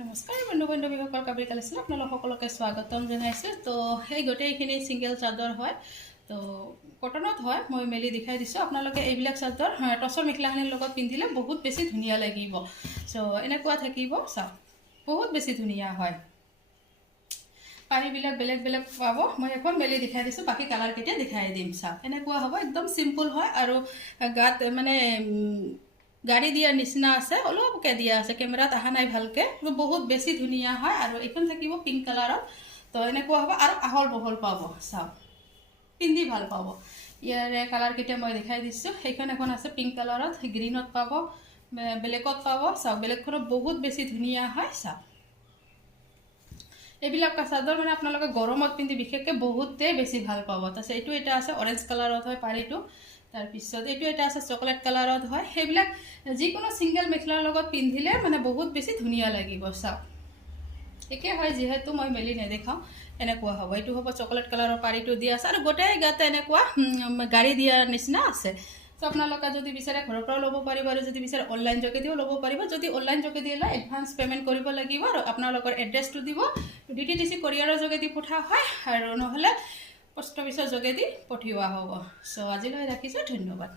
নমস্কাৰ বন্ধু বান্ধৱীসকল, কাবিৰ কালেকশ্যন আপোনালোক সকলোকে স্বাগতম জনাইছোঁ। তো এই গোটেইখিনি ছিংগল চাদৰ হয়, তো কটনত হয়। মই মেলি দেখাই দিছোঁ। আপোনালোকে এইবিলাক চাদৰ টচৰ মেখেলাখিনিৰ লগত পিন্ধিলে বহুত বেছি ধুনীয়া লাগিব। চ' এনেকুৱা থাকিব, চাওক বহুত বেছি ধুনীয়া হয়। পাৰিবিলাক বেলেগ বেলেগ পাব। মই এখন মেলি দেখাই দিছোঁ, বাকী কালাৰকেইটা দেখাই দিম। চাওক এনেকুৱা হ'ব, একদম চিম্পুল হয় আৰু গাত মানে গাড়ী দিয়াৰ নিচিনা আছে, অলপকৈ দিয়া আছে, কেমেৰাত অহা নাই ভালকৈ। বহুত বেছি ধুনীয়া হয় আৰু এইখন থাকিব পিংক কালাৰত। তো এনেকুৱা হ'ব আৰু আহল বহল পাব। চাওক পিন্ধি ভাল পাব। ইয়াৰে কালাৰকেইটা মই দেখাই দিছোঁ। সেইখন এখন আছে পিংক কালাৰত, গ্ৰীণত পাব, ব্লেকত পাব। চাওক বেলেগখনত বহুত বেছি ধুনীয়া হয়। চাওক এইবিলাক চাদৰ মানে আপোনালোকে গৰমত পিন্ধি বিশেষকৈ বহুতেই বেছি ভাল পাব। তাৰপিছত এইটো এটা আছে অৰেঞ্জ কালাৰত হয় পাৰিটো। তাৰপিছত এইটো এটা আছে চকলেট কালাৰত হয়। সেইবিলাক যিকোনো ছিংগল মেখেলাৰ লগত পিন্ধিলে মানে বহুত বেছি ধুনীয়া লাগিব। চাওক একে হয়, যিহেতু মই মেলি নেদেখাওঁ। এনেকুৱা হ'ব, এইটো হ'ব চকলেট কালাৰৰ পাৰিটো দিয়া আছে আৰু গোটেই গাতে এনেকুৱা গাড়ী দিয়াৰ নিচিনা আছে। চ' আপোনালোকে যদি বিচাৰে ঘৰৰ পৰাও ল'ব পাৰিব আৰু যদি বিচাৰে অনলাইন যোগেদিও ল'ব পাৰিব। যদি অনলাইন যোগেদি লয় এডভান্স পে'মেণ্ট কৰিব লাগিব আৰু আপোনালোকৰ এড্ৰেছটো দিব। DTDC কৰিয়াৰৰ যোগেদি পঠোৱা হয় আৰু নহ'লে পোষ্ট অফিচৰ যোগেদি পঠিওৱা হ'ব। চ' আজিলৈ ৰাখিছোঁ, ধন্যবাদ।